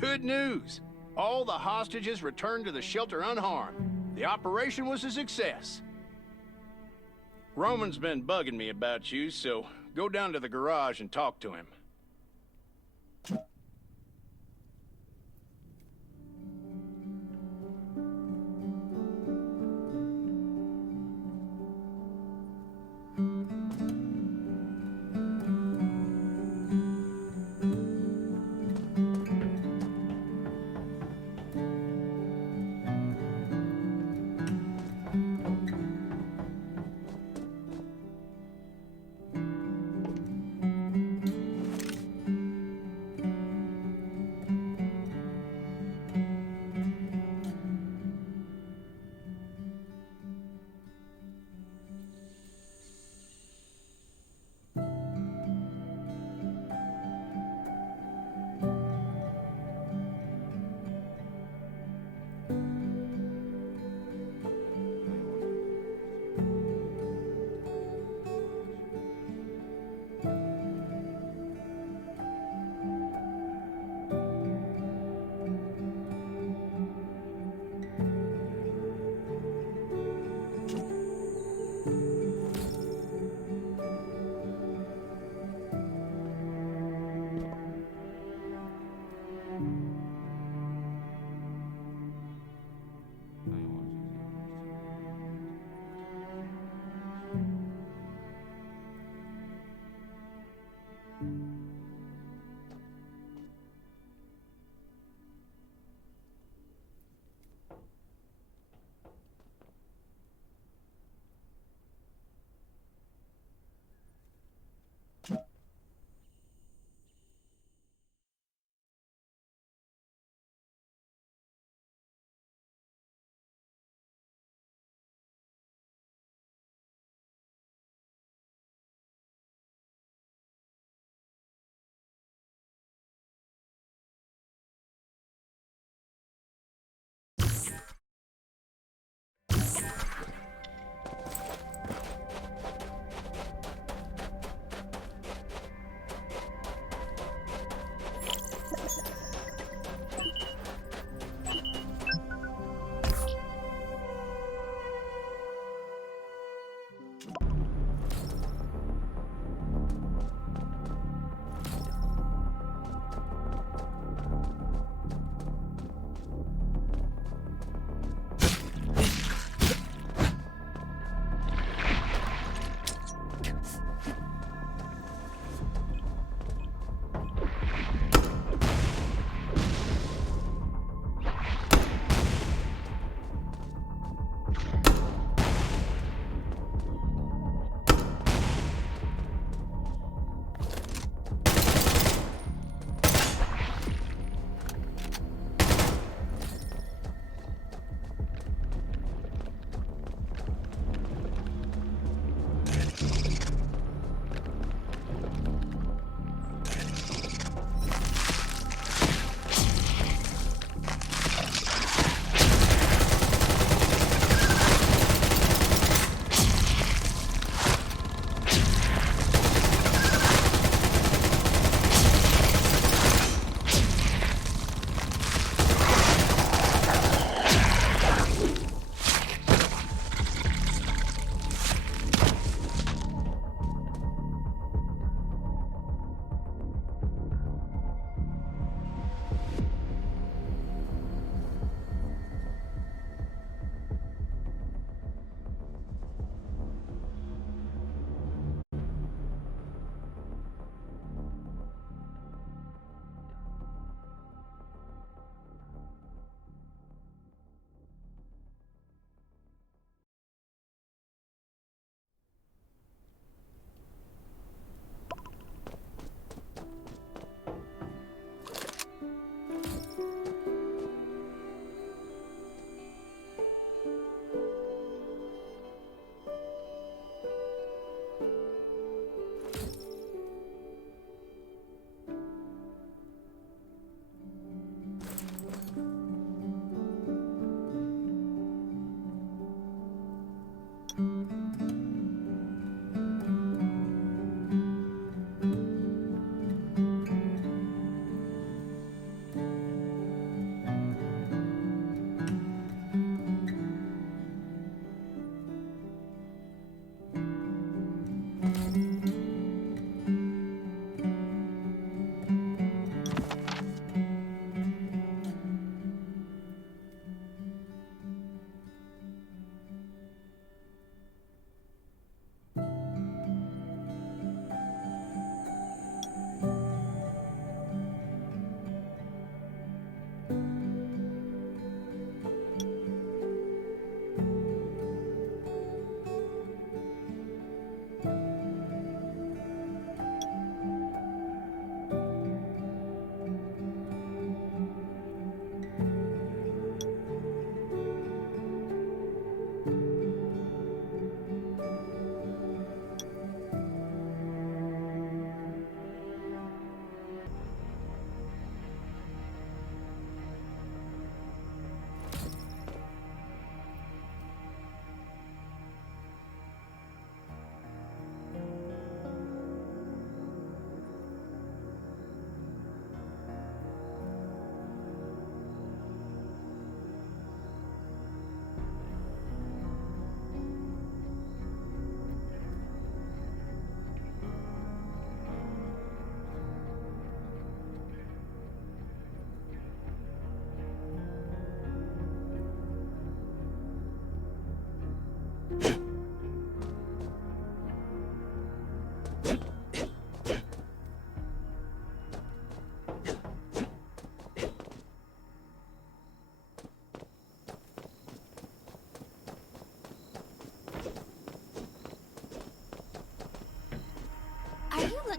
Good news! All the hostages returned to the shelter unharmed. The operation was a success. Roman's been bugging me about you, so go down to the garage and talk to him.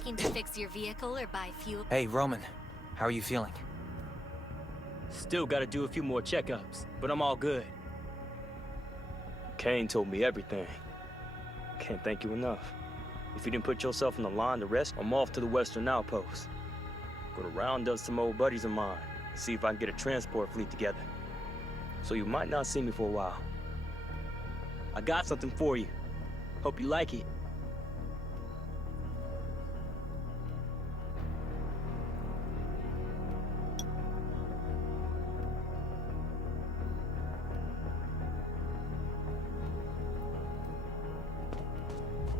looking to fix your vehicle or buy fuel? Hey, Roman. How are you feeling? Still gotta do a few more checkups, but I'm all good. Kane told me everything. Can't thank you enough. If you didn't put yourself on the line to rest, I'm off to the Western Outpost. Gonna round up some old buddies of mine, see if I can get a transport fleet together. So you might not see me for a while. I got something for you. Hope you like it.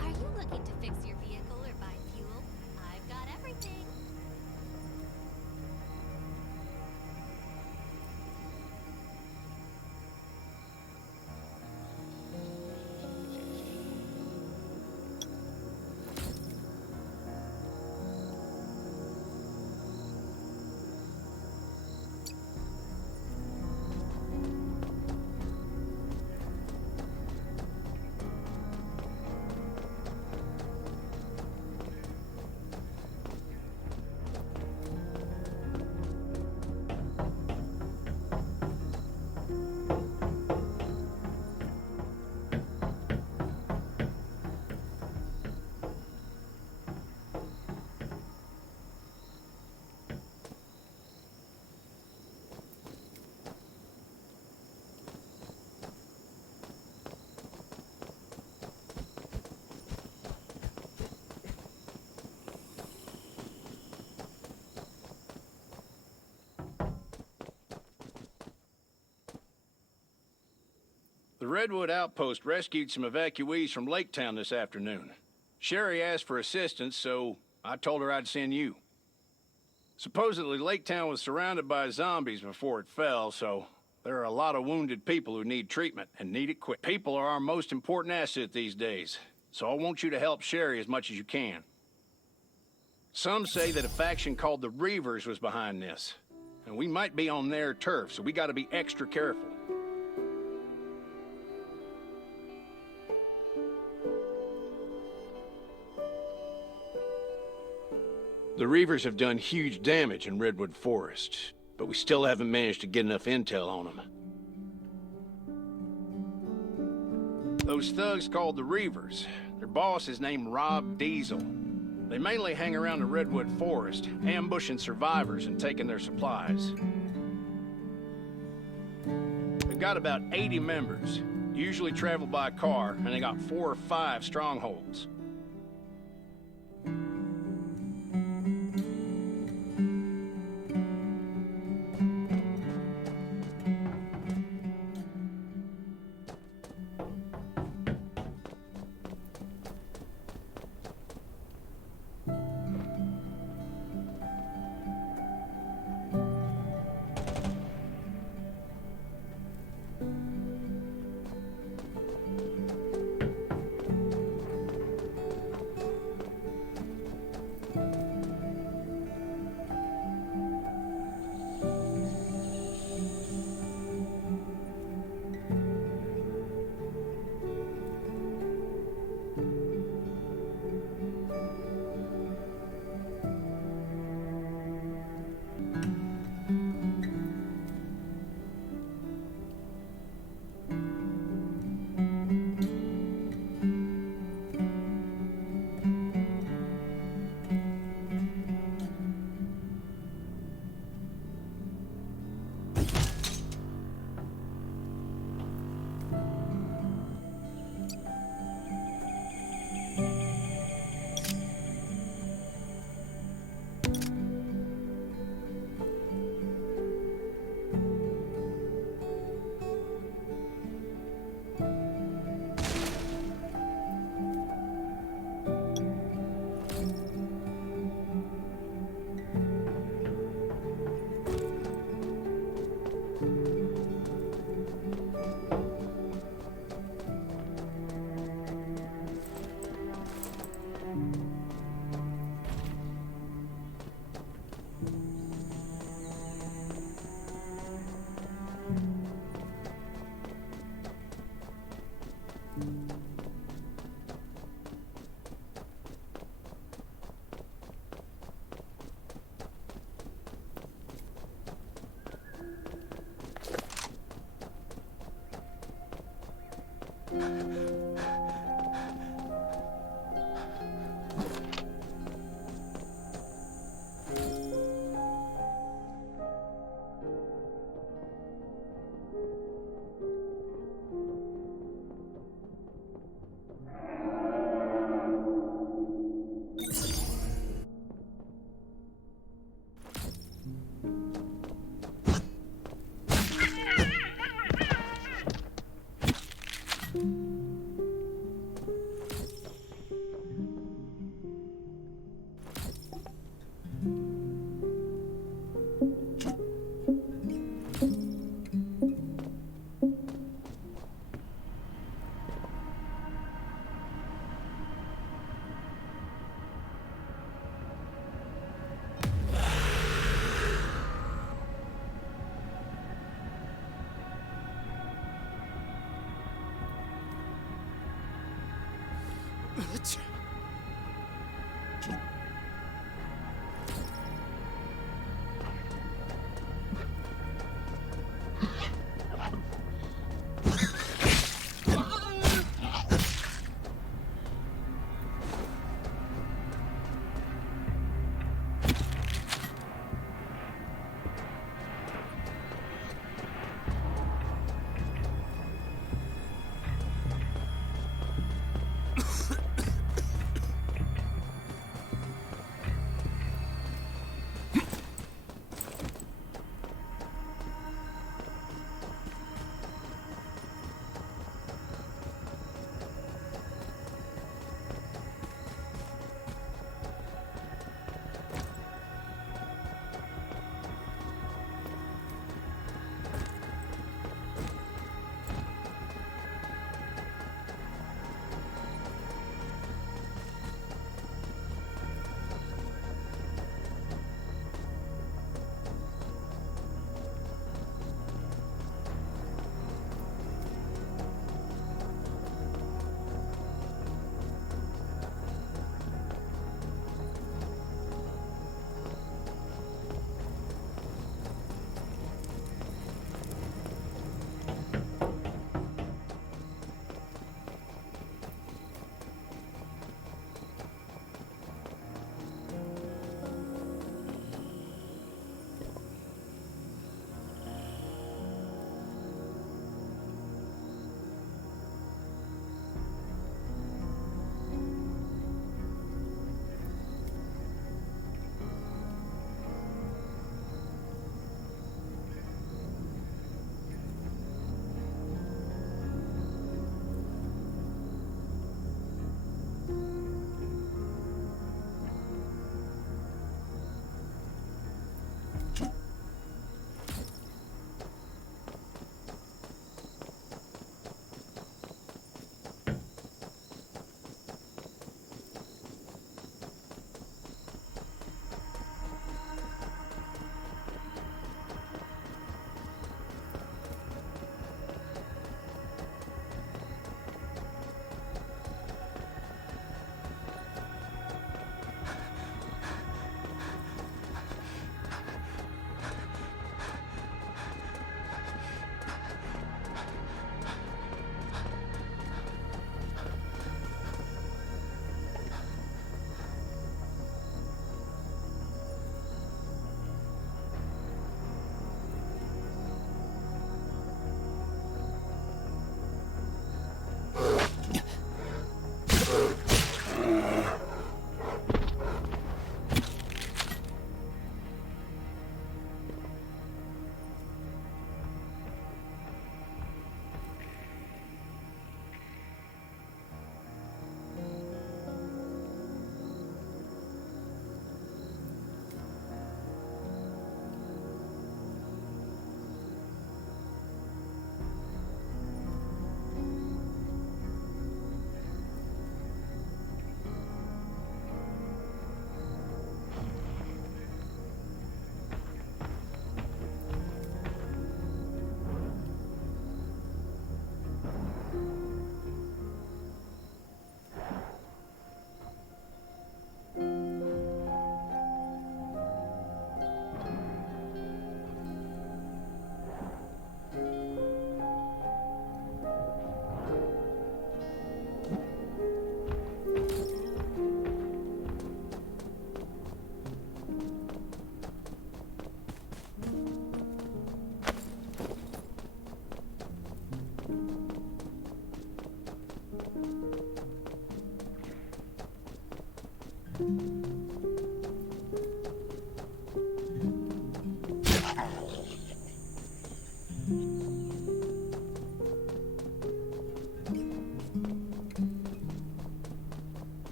Are you looking to fix your vehicle or buy fuel? I've got everything. The Redwood Outpost rescued some evacuees from Lake Town this afternoon. Sherry asked for assistance, so I told her I'd send you. Supposedly, Lake Town was surrounded by zombies before it fell, so there are a lot of wounded people who need treatment and need it quick. People are our most important asset these days, so I want you to help Sherry as much as you can. Some say that a faction called the Reavers was behind this, and we might be on their turf, so we gotta be extra careful. The Reavers have done huge damage in Redwood Forest, but we still haven't managed to get enough intel on them. Those thugs called the Reavers, their boss is named Rob Diesel. They mainly hang around the Redwood Forest, ambushing survivors and taking their supplies. They've got about 80 members, usually travel by car, and they got 4 or 5 strongholds.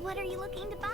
What are you looking to buy?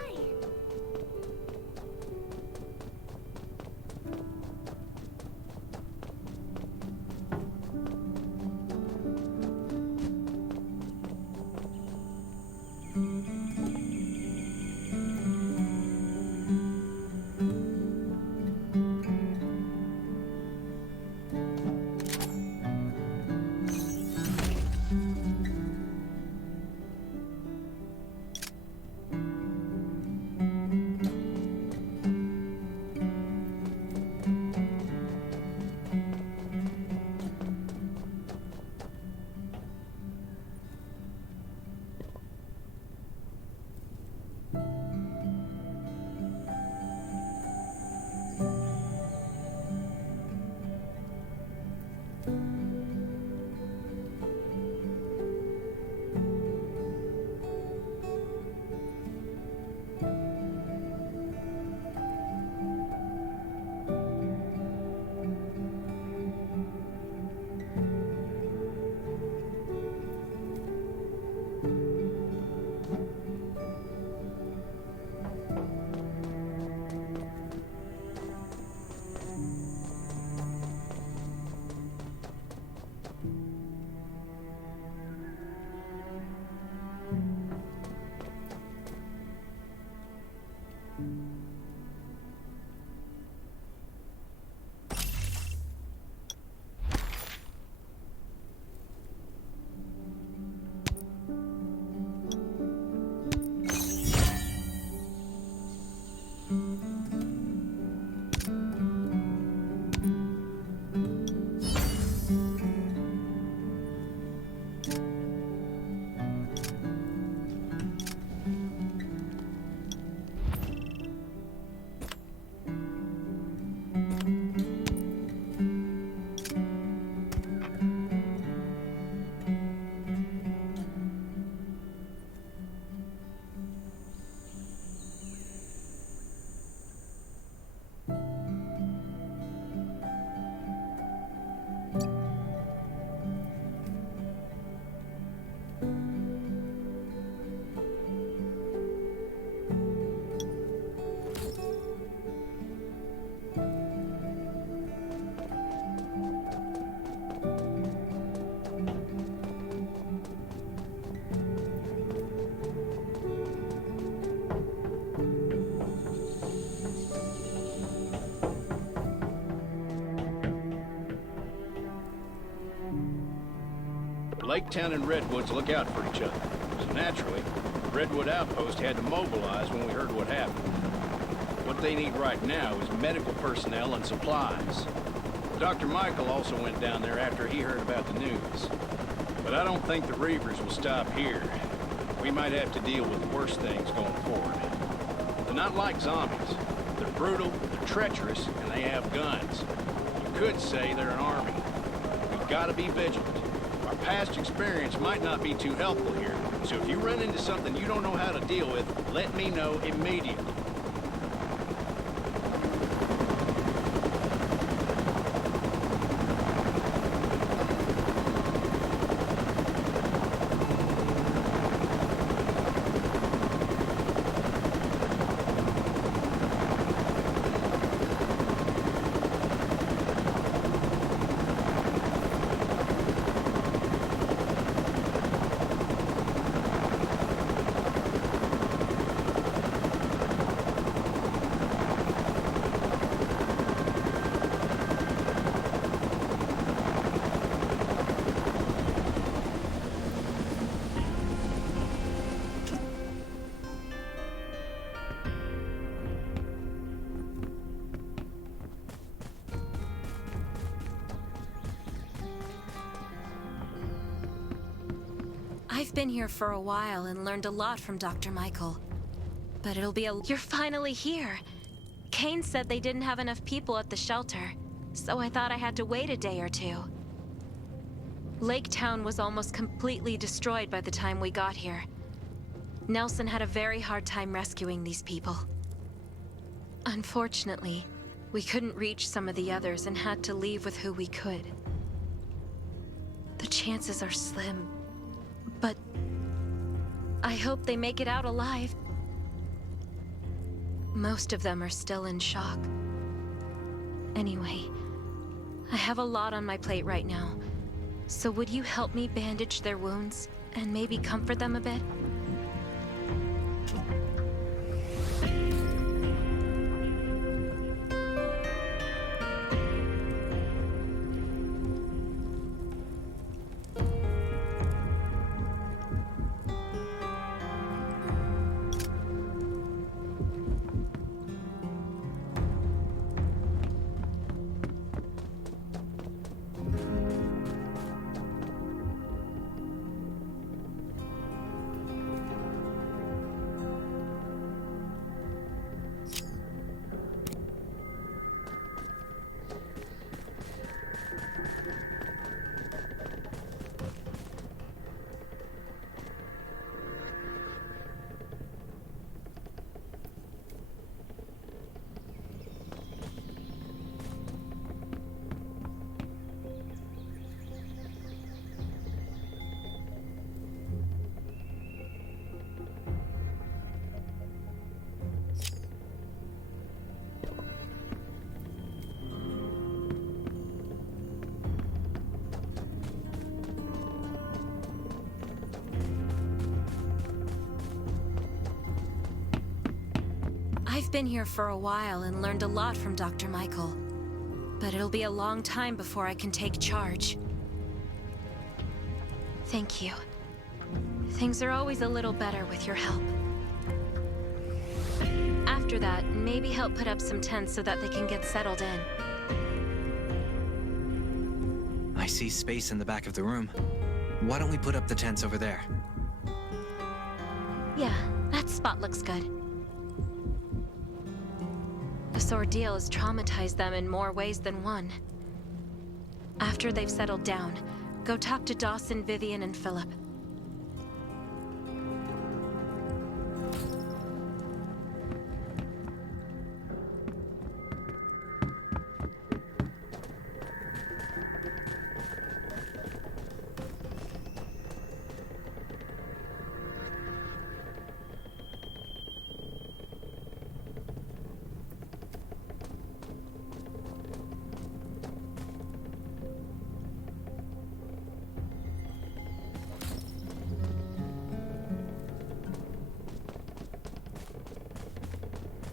Laketown and Redwoods look out for each other. So naturally, Redwood Outpost had to mobilize when we heard what happened. What they need right now is medical personnel and supplies. Dr. Michael also went down there after he heard about the news. But I don't think the Reavers will stop here. We might have to deal with worse things going forward. They're not like zombies. They're brutal, they're treacherous, and they have guns. You could say they're an army. We've got to be vigilant. Our past experience might not be too helpful here, so if you run into something you don't know how to deal with, let me know immediately. I've been here for a while and learned a lot from Dr. Michael. But it'll be a... You're finally here! Kane said they didn't have enough people at the shelter, so I thought I had to wait a day or two. Lake Town was almost completely destroyed by the time we got here. Nelson had a very hard time rescuing these people. Unfortunately, we couldn't reach some of the others and had to leave with who we could. The chances are slim, but I hope they make it out alive. Most of them are still in shock. Anyway, I have a lot on my plate right now, so would you help me bandage their wounds and maybe comfort them a bit? I've been here for a while and learned a lot from Dr. Michael. But it'll be a long time before I can take charge. Thank you. Things are always a little better with your help. After that, maybe help put up some tents so that they can get settled in. I see space in the back of the room. Why don't we put up the tents over there? Yeah, that spot looks good. This ordeal has traumatized them in more ways than one. After they've settled down, go talk to Dawson, Vivian, and Philip.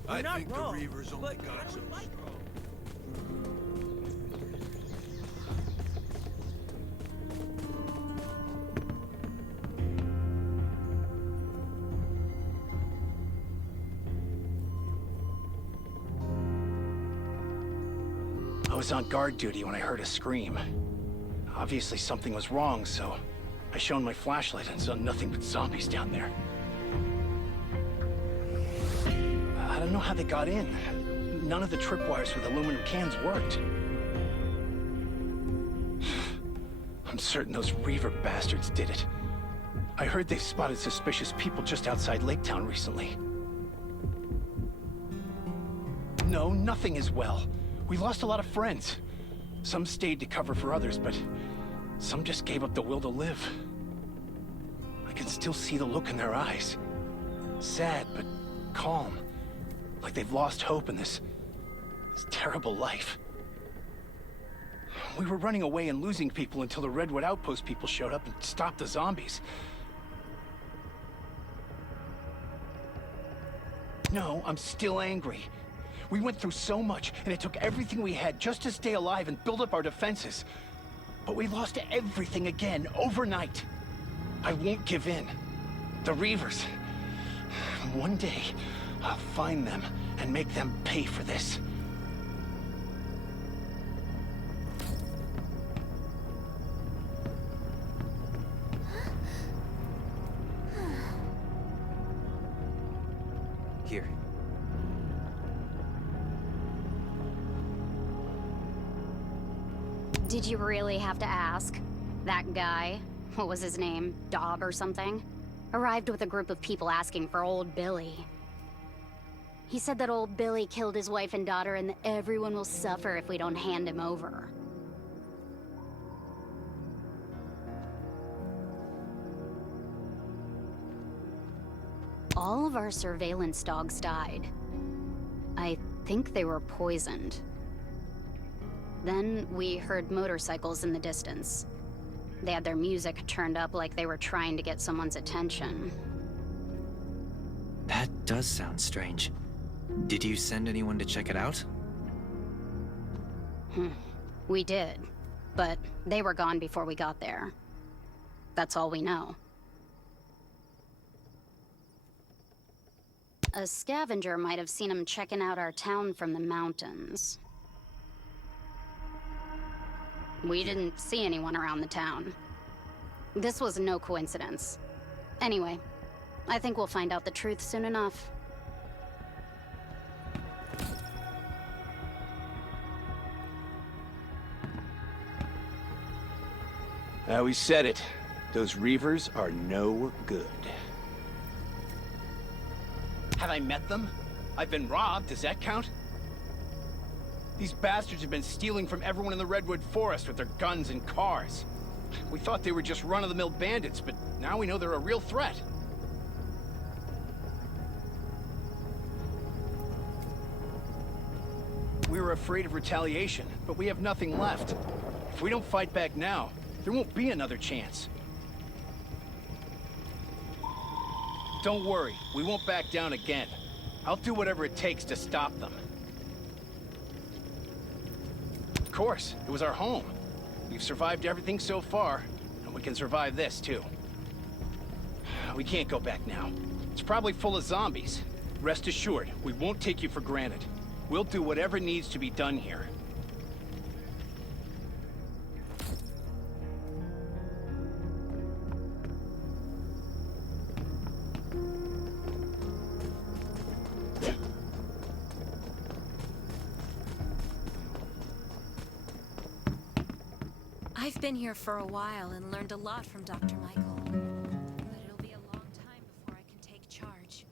I think the Reavers only got so strong. I was on guard duty when I heard a scream. Obviously something was wrong, so I shone my flashlight and saw nothing but zombies down there. I don't know how they got in. None of the tripwires with aluminum cans worked. I'm certain those Reaver bastards did it. I heard they've spotted suspicious people just outside Lake Town recently. No, nothing is well. We lost a lot of friends. Some stayed to cover for others, but some just gave up the will to live. I can still see the look in their eyes. Sad, but calm. Like they've lost hope in this terrible life. We were running away and losing people until the Redwood Outpost people showed up and stopped the zombies. No, I'm still angry. We went through so much, and it took everything we had just to stay alive and build up our defenses. But we lost everything again, overnight. I won't give in. The Reavers. One day, I'll find them and make them pay for this. Here. Did you really have to ask? That guy, what was his name, Dobb or something, arrived with a group of people asking for old Billy. He said that old Billy killed his wife and daughter and that everyone will suffer if we don't hand him over. All of our surveillance dogs died. I think they were poisoned. Then we heard motorcycles in the distance. They had their music turned up like they were trying to get someone's attention. That does sound strange. Did you send anyone to check it out? We did, but they were gone before we got there. That's all we know. A scavenger might have seen him checking out our town from the mountains. We didn't see anyone around the town. This was no coincidence. Anyway, I think we'll find out the truth soon enough. We said it. Those Reavers are no good. Have I met them? I've been robbed, does that count? These bastards have been stealing from everyone in the Redwood Forest with their guns and cars. We thought they were just run-of-the-mill bandits, but now we know they're a real threat. We were afraid of retaliation, but we have nothing left. If we don't fight back now, there won't be another chance. Don't worry, we won't back down again. I'll do whatever it takes to stop them. Of course, it was our home. We've survived everything so far, and we can survive this too. We can't go back now. It's probably full of zombies. Rest assured, we won't take you for granted. We'll do whatever needs to be done here. I've been here for a while and learned a lot from Dr. Michael. But it'll be a long time before I can take charge.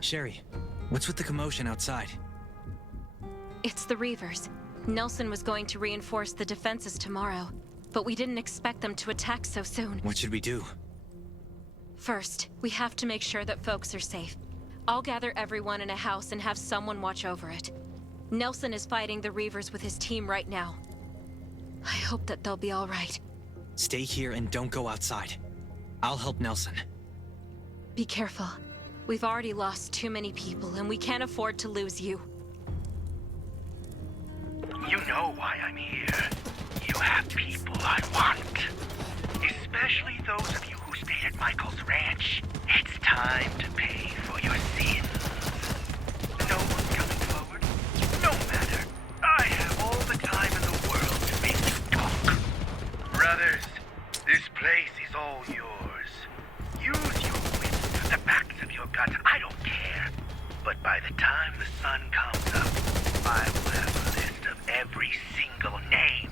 Sherry, what's with the commotion outside? It's the Reavers. Nelson was going to reinforce the defenses tomorrow, but we didn't expect them to attack so soon. What should we do? First, we have to make sure that folks are safe. I'll gather everyone in a house and have someone watch over it. Nelson is fighting the Reavers with his team right now. I hope that they'll be all right. Stay here and don't go outside. I'll help Nelson. Be careful. We've already lost too many people, and we can't afford to lose you. You know why I'm here. You have people I want. Especially those of you who stayed at Michael's ranch. It's time to pay for your sins. No one coming forward? No matter. I have all the time in the world to make you talk. Brothers, this place is all yours. Use your wits to the backs of your guns. I don't care. But by the time the sun comes up, I will have a list of every single name.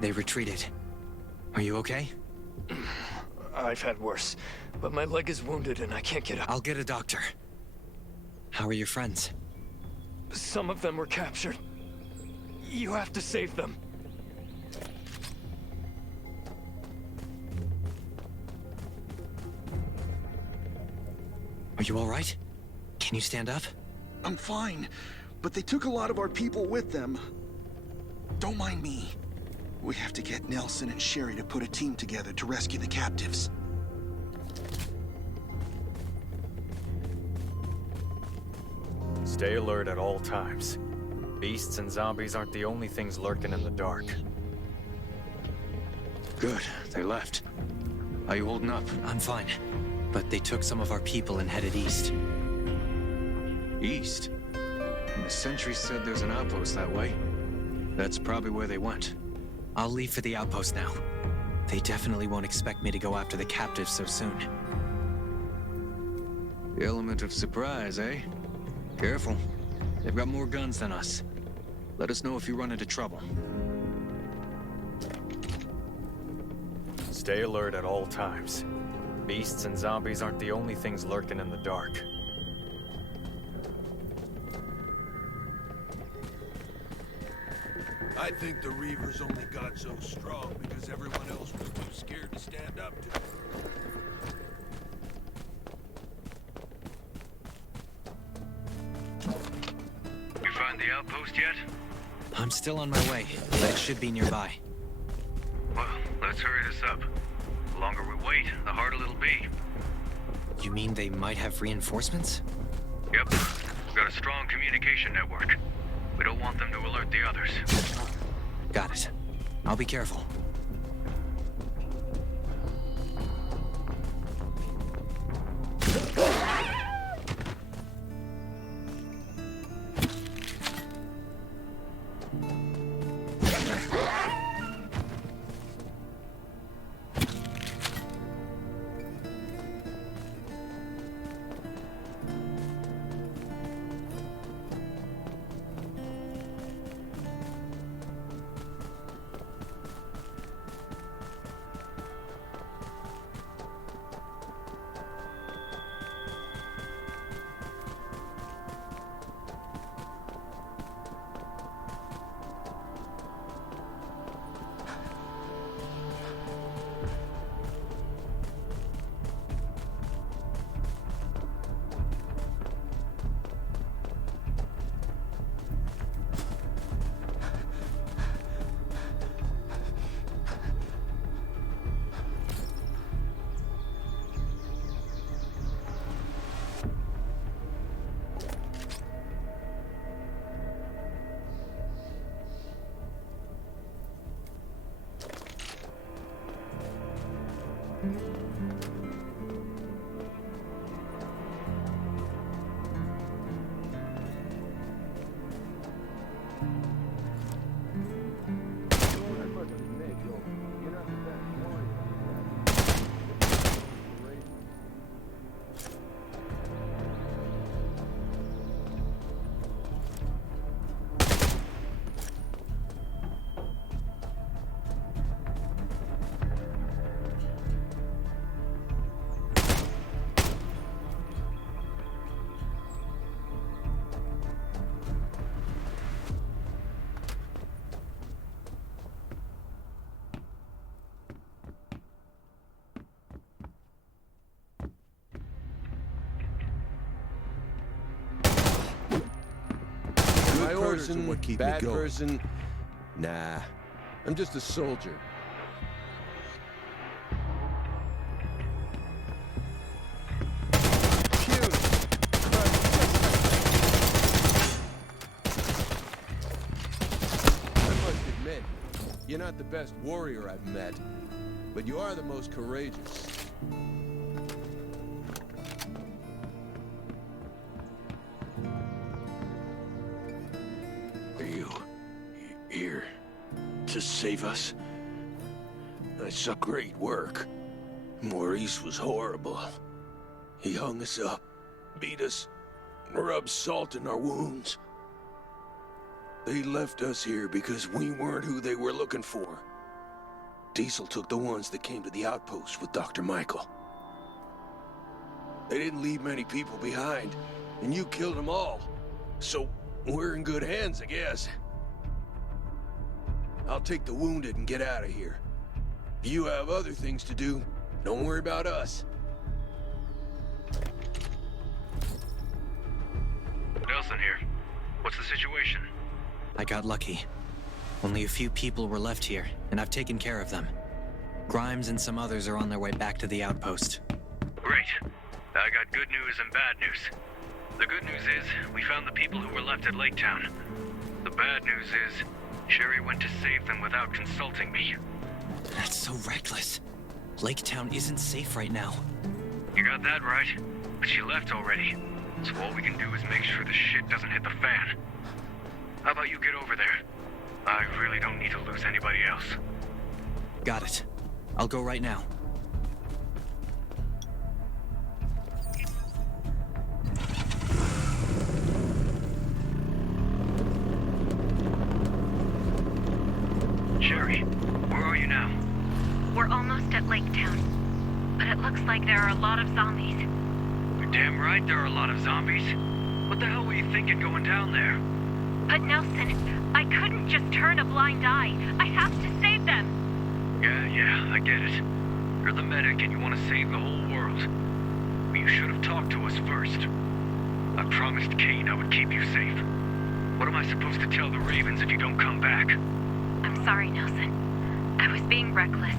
They retreated. Are you okay? I've had worse, but my leg is wounded and I can't get up. I'll get a doctor. How are your friends? Some of them were captured. You have to save them. Are you all right? Can you stand up? I'm fine, but they took a lot of our people with them. Don't mind me. We have to get Nelson and Sherry to put a team together to rescue the captives. Stay alert at all times. Beasts and zombies aren't the only things lurking in the dark. Good, they left. Are you holding up? I'm fine. But they took some of our people and headed east. East? The sentry said there's an outpost that way. That's probably where they went. I'll leave for the outpost now. They definitely won't expect me to go after the captives so soon. The element of surprise, eh? Careful. They've got more guns than us. Let us know if you run into trouble. Stay alert at all times. Beasts and zombies aren't the only things lurking in the dark. I think the Reavers only got so strong because everyone else was too scared to stand up to them. You find the outpost yet? I'm still on my way, but it should be nearby. Well, let's hurry this up. The longer we wait, the harder it'll be. You mean they might have reinforcements? Yep. We've got a strong communication network. We don't want them to alert the others. Got it. I'll be careful. Person, what keep bad me going. Person, nah. I'm just a soldier. I must admit, you're not the best warrior I've met, but you are the most courageous. Here to save us. That's a great work. Maurice was horrible. He hung us up, beat us, rubbed salt in our wounds. They left us here because we weren't who they were looking for. Diesel took the ones that came to the outpost with Dr. Michael. They didn't leave many people behind, and you killed them all. So we're in good hands, I guess. I'll take the wounded and get out of here. If you have other things to do, don't worry about us. Nelson here. What's the situation? I got lucky. Only a few people were left here, and I've taken care of them. Grimes and some others are on their way back to the outpost. Great. I got good news and bad news. The good news is, we found the people who were left at Lake Town. The bad news is, Sherry went to save them without consulting me. That's so reckless. Lake Town isn't safe right now. You got that right, but she left already. So all we can do is make sure the shit doesn't hit the fan. How about you get over there? I really don't need to lose anybody else. Got it. I'll go right now. Sherry, where are you now? We're almost at Lake Town, but it looks like there are a lot of zombies. You're damn right there are a lot of zombies. What the hell were you thinking going down there? But Nelson, I couldn't just turn a blind eye. I have to save them. Yeah, I get it. You're the medic and you want to save the whole world. But you should have talked to us first. I promised Kane I would keep you safe. What am I supposed to tell the Ravens if you don't come back? I'm sorry, Nelson. I was being reckless.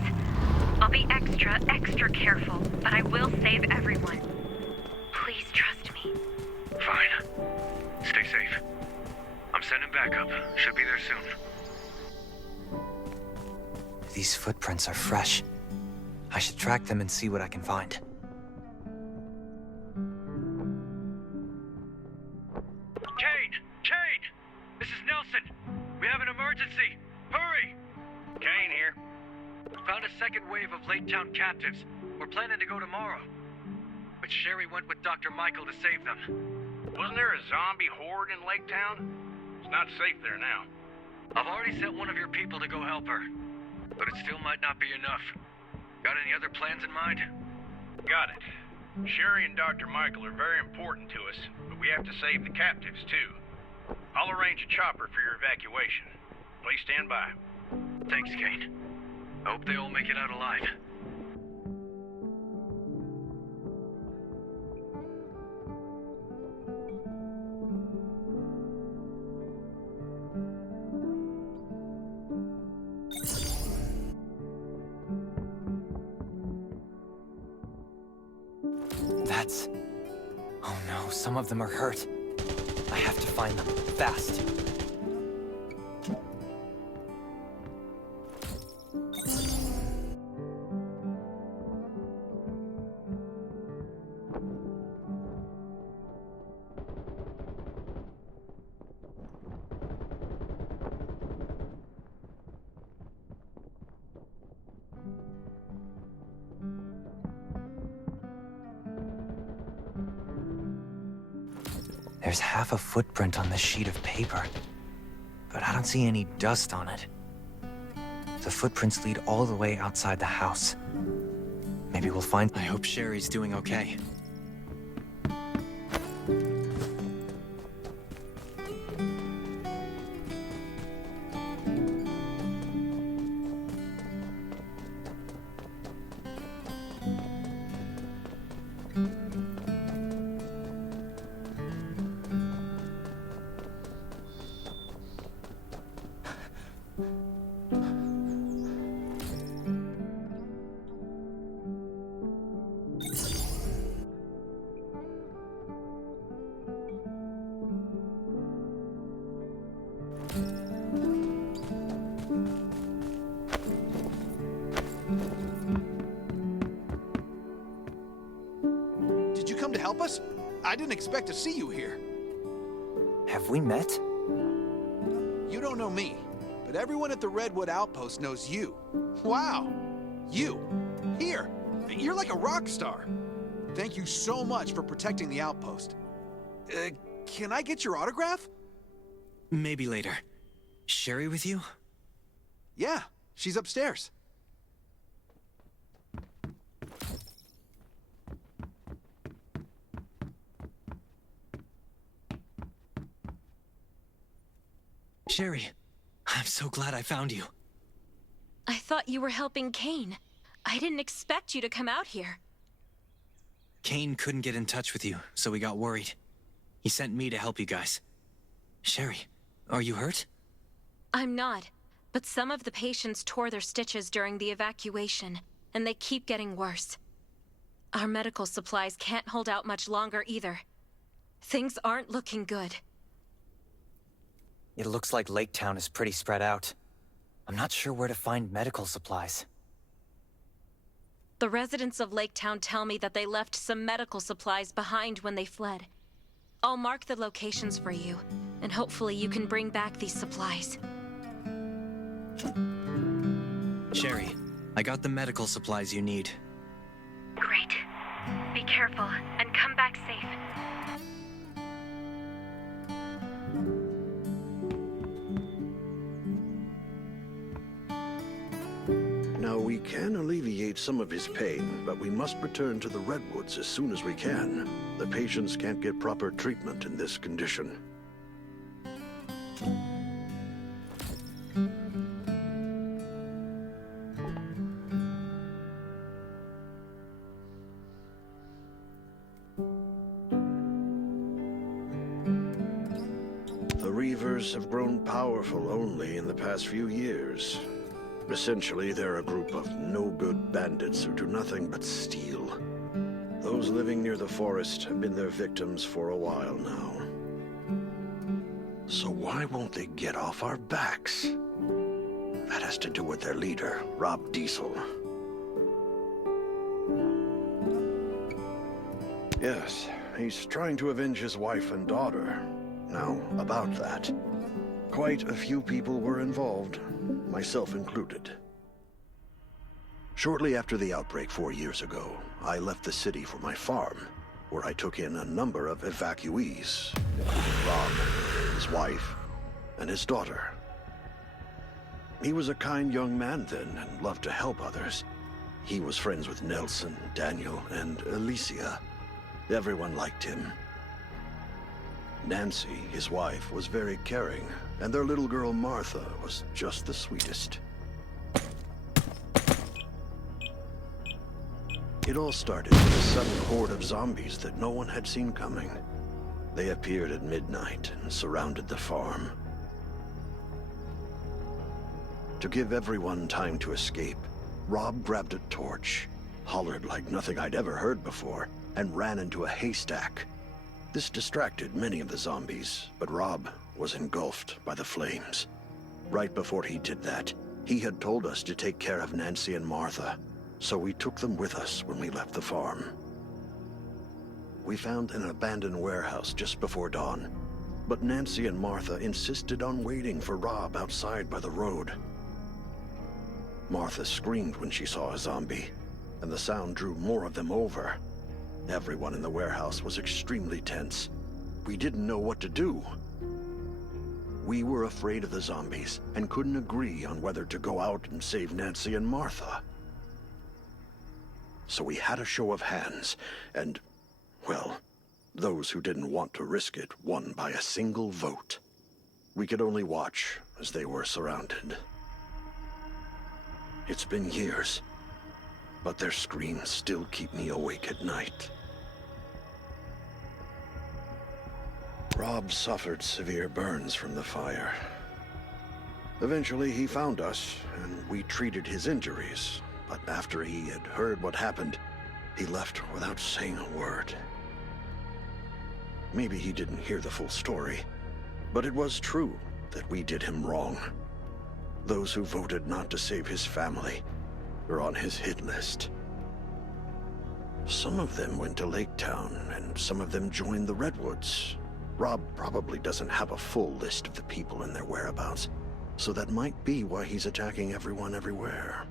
I'll be extra careful, but I will save everyone. Please trust me. Fine. Stay safe. I'm sending backup. Should be there soon. These footprints are fresh. I should track them and see what I can find. Kane! This is Nelson. We have an emergency. Hurry! Kane here. Found a second wave of Lake Town captives. We're planning to go tomorrow. But Sherry went with Dr. Michael to save them. Wasn't there a zombie horde in Lake Town? It's not safe there now. I've already sent one of your people to go help her. But it still might not be enough. Got any other plans in mind? Got it. Sherry and Dr. Michael are very important to us, but we have to save the captives, too. I'll arrange a chopper for your evacuation. Please stand by. Thanks, Kane. I hope they all make it out alive. That's... Oh no, some of them are hurt. I have to find them, fast. There's half a footprint on this sheet of paper, but I don't see any dust on it. The footprints lead all the way outside the house. Maybe we'll find... I hope Sherry's doing okay. Did you come to help us? I didn't expect to see you here. Have we met? You don't know me, but everyone at the Redwood Outpost knows you. Wow! You! Here! You're like a rock star. Thank you so much for protecting the outpost. Can I get your autograph? Maybe later. Sherry with you? Yeah, she's upstairs. Sherry, I'm so glad I found you. I thought you were helping Kane. I didn't expect you to come out here. Kane couldn't get in touch with you, so we got worried. He sent me to help you guys. Sherry, are you hurt? I'm not. But some of the patients tore their stitches during the evacuation, and they keep getting worse. Our medical supplies can't hold out much longer either. Things aren't looking good. It looks like Lake Town is pretty spread out. I'm not sure where to find medical supplies. The residents of Lake Town tell me that they left some medical supplies behind when they fled. I'll mark the locations for you, and hopefully you can bring back these supplies. Sherry, I got the medical supplies you need. Great. Be careful, and come back safe. Now, we can alleviate some of his pain, but we must return to the Redwoods as soon as we can. The patients can't get proper treatment in this condition. The Reavers have grown powerful only in the past few years. Essentially, they're a group of no-good bandits who do nothing but steal. Those living near the forest have been their victims for a while now. So why won't they get off our backs? That has to do with their leader, Rob Diesel. Yes, he's trying to avenge his wife and daughter. Now, about that. Quite a few people were involved, myself included. Shortly after the outbreak 4 years ago, I left the city for my farm, where I took in a number of evacuees, including Rob, his wife, and his daughter. He was a kind young man then and loved to help others. He was friends with Nelson, Daniel, and Alicia. Everyone liked him. Nancy, his wife, was very caring, and their little girl Martha was just the sweetest. It all started with a sudden horde of zombies that no one had seen coming. They appeared at midnight and surrounded the farm. To give everyone time to escape, Rob grabbed a torch, hollered like nothing I'd ever heard before, and ran into a haystack. This distracted many of the zombies, but Rob was engulfed by the flames. Right before he did that, he had told us to take care of Nancy and Martha, so we took them with us when we left the farm. We found an abandoned warehouse just before dawn, but Nancy and Martha insisted on waiting for Rob outside by the road. Martha screamed when she saw a zombie, and the sound drew more of them over. Everyone in the warehouse was extremely tense. We didn't know what to do. We were afraid of the zombies and couldn't agree on whether to go out and save Nancy and Martha. So we had a show of hands, and, well, those who didn't want to risk it won by a single vote. We could only watch as they were surrounded. It's been years, but their screams still keep me awake at night. Rob suffered severe burns from the fire. Eventually, he found us, and we treated his injuries. But after he had heard what happened, he left without saying a word. Maybe he didn't hear the full story, but it was true that we did him wrong. Those who voted not to save his family were on his hit list. Some of them went to Lake Town, and some of them joined the Redwoods. Rob probably doesn't have a full list of the people and their whereabouts, so that might be why he's attacking everyone everywhere.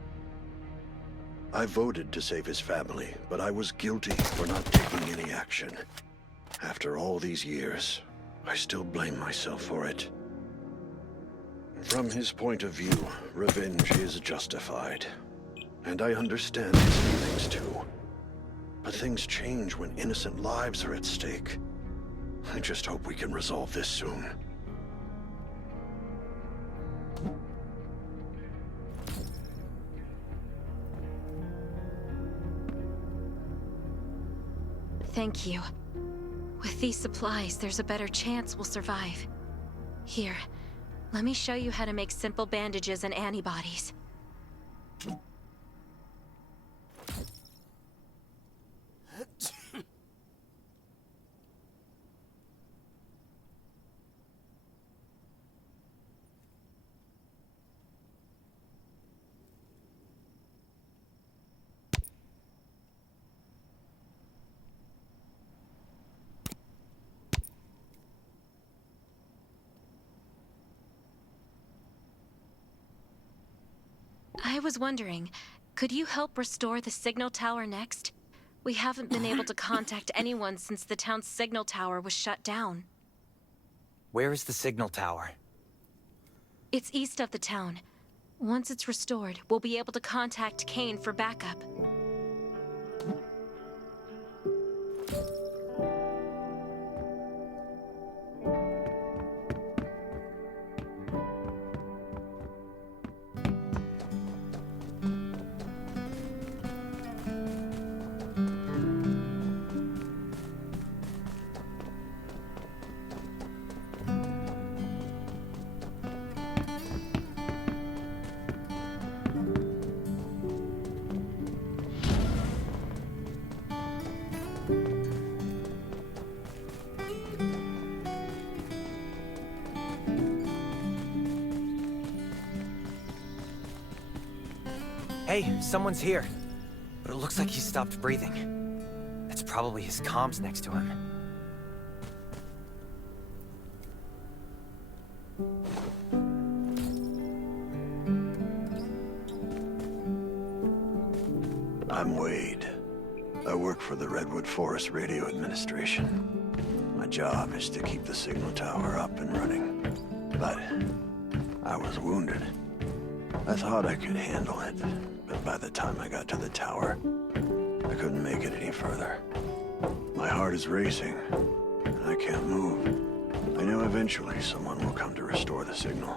I voted to save his family, but I was guilty for not taking any action. After all these years, I still blame myself for it. From his point of view, revenge is justified. And I understand his feelings too. But things change when innocent lives are at stake. I just hope we can resolve this soon. Thank you. With these supplies, there's a better chance we'll survive. Here, Let me show you how to make simple bandages and antibodies. I was wondering, could you help restore the signal tower next? We haven't been able to contact anyone since the town's signal tower was shut down. Where is the signal tower? It's east of the town. Once it's restored, we'll be able to contact Kane for backup. Hey, someone's here. But it looks like he stopped breathing. That's probably his comms next to him. I'm Wade. I work for the Redwood Forest Radio Administration. My job is to keep the signal tower up and running. But I was wounded. I thought I could handle it, but by the time I got to the tower, I couldn't make it any further. My heart is racing, and I can't move. I know eventually someone will come to restore the signal.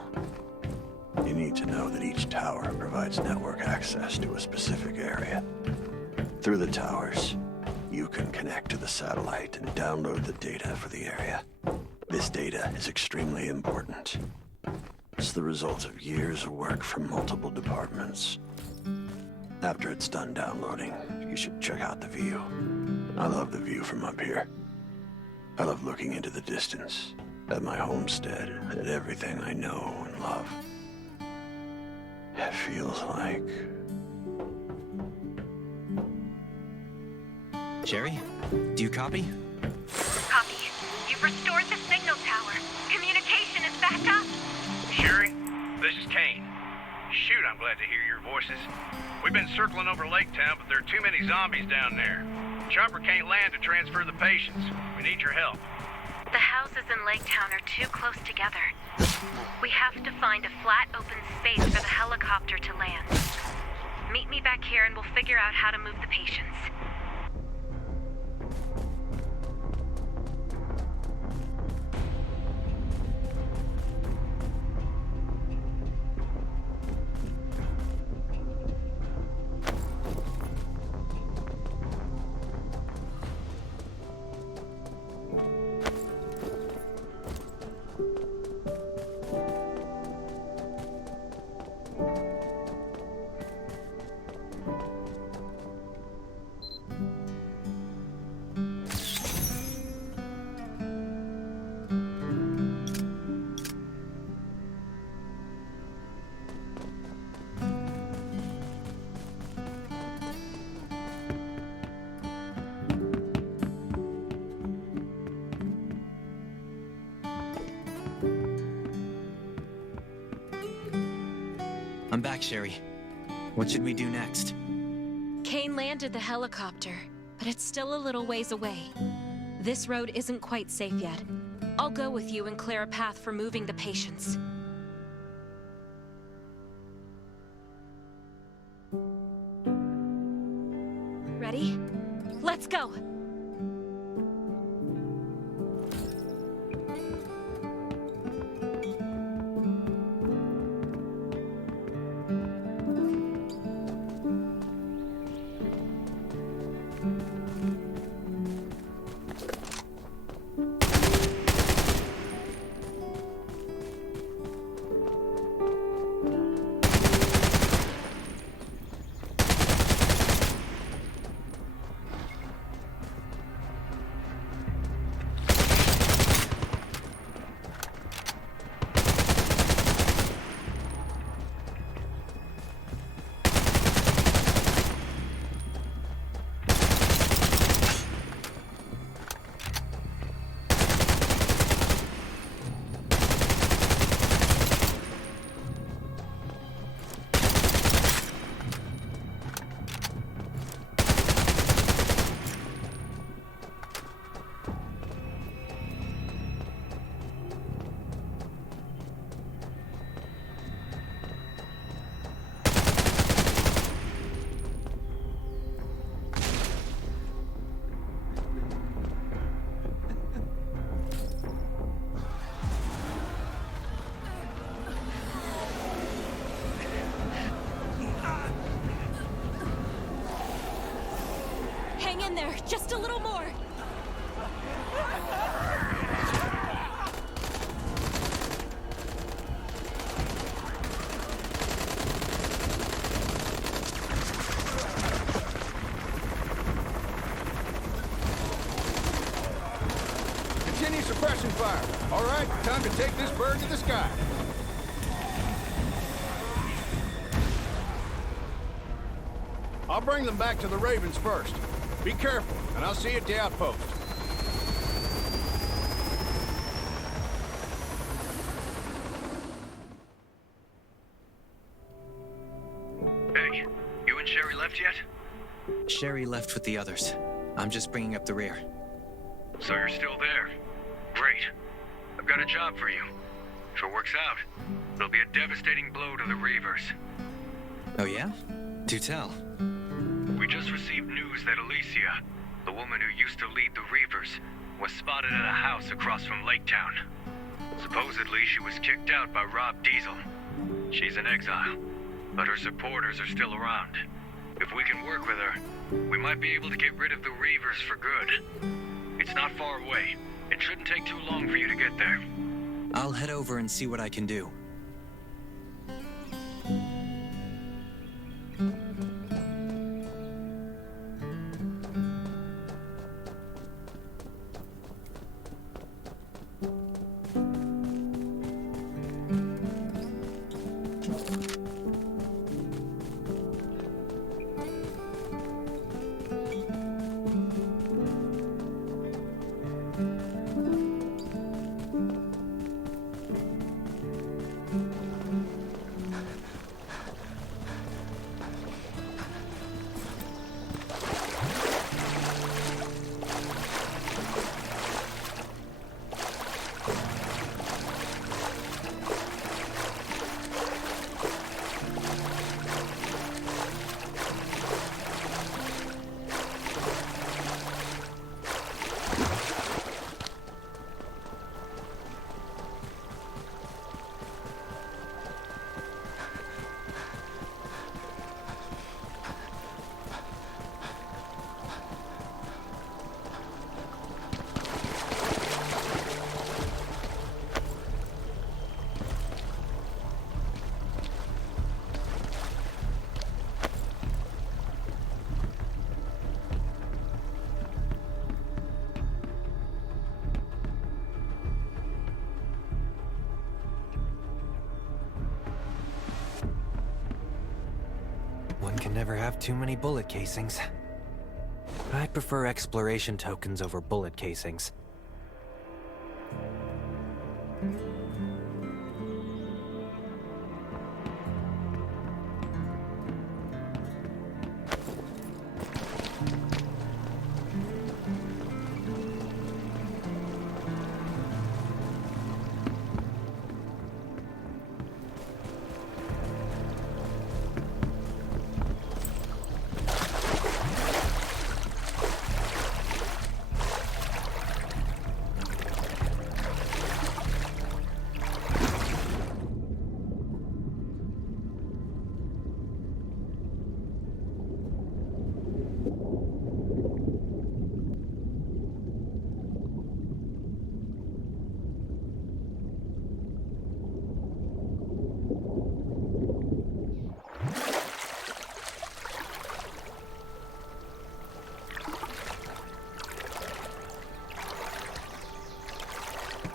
You need to know that each tower provides network access to a specific area. Through the towers, you can connect to the satellite and download the data for the area. This data is extremely important. It's the result of years of work from multiple departments. After it's done downloading, you should check out the view. I love the view from up here. I love looking into the distance, at my homestead, at everything I know and love. It feels like... Sherry, do you copy? Copy. You've restored the signal tower. Communication is back up. Sherry, this is Kane. Shoot, I'm glad to hear your voices. We've been circling over Lake Town, but there are too many zombies down there. Chopper can't land to transfer the patients. We need your help. The houses in Lake Town are too close together. We have to find a flat, open space for the helicopter to land. Meet me back here and we'll figure out how to move the patients. I'm back, Sherry. What should we do next? Kane landed the helicopter, but it's still a little ways away. This road isn't quite safe yet. I'll go with you and clear a path for moving the patients. Ready? Let's go! in there, just a little more. Continue suppressing fire. All right, time to take this bird to the sky. I'll bring them back to the Ravens first. Be careful, and I'll see you at the outpost. Hey, you and Sherry left yet? Sherry left with the others. I'm just bringing up the rear. So you're still there. Great. I've got a job for you. If it works out, it'll be a devastating blow to the Reavers. Oh yeah? Do tell. We just received news that Alicia, the woman who used to lead the Reavers, was spotted at a house across from Lake Town. Supposedly, she was kicked out by Rob Diesel. She's in exile, but her supporters are still around. If we can work with her, we might be able to get rid of the Reavers for good. It's not far away. It shouldn't take too long for you to get there. I'll head over and see what I can do. One can never have too many bullet casings. I'd prefer exploration tokens over bullet casings.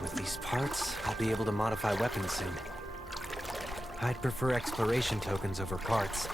With these parts, I'll be able to modify weapons soon. I'd prefer exploration tokens over parts.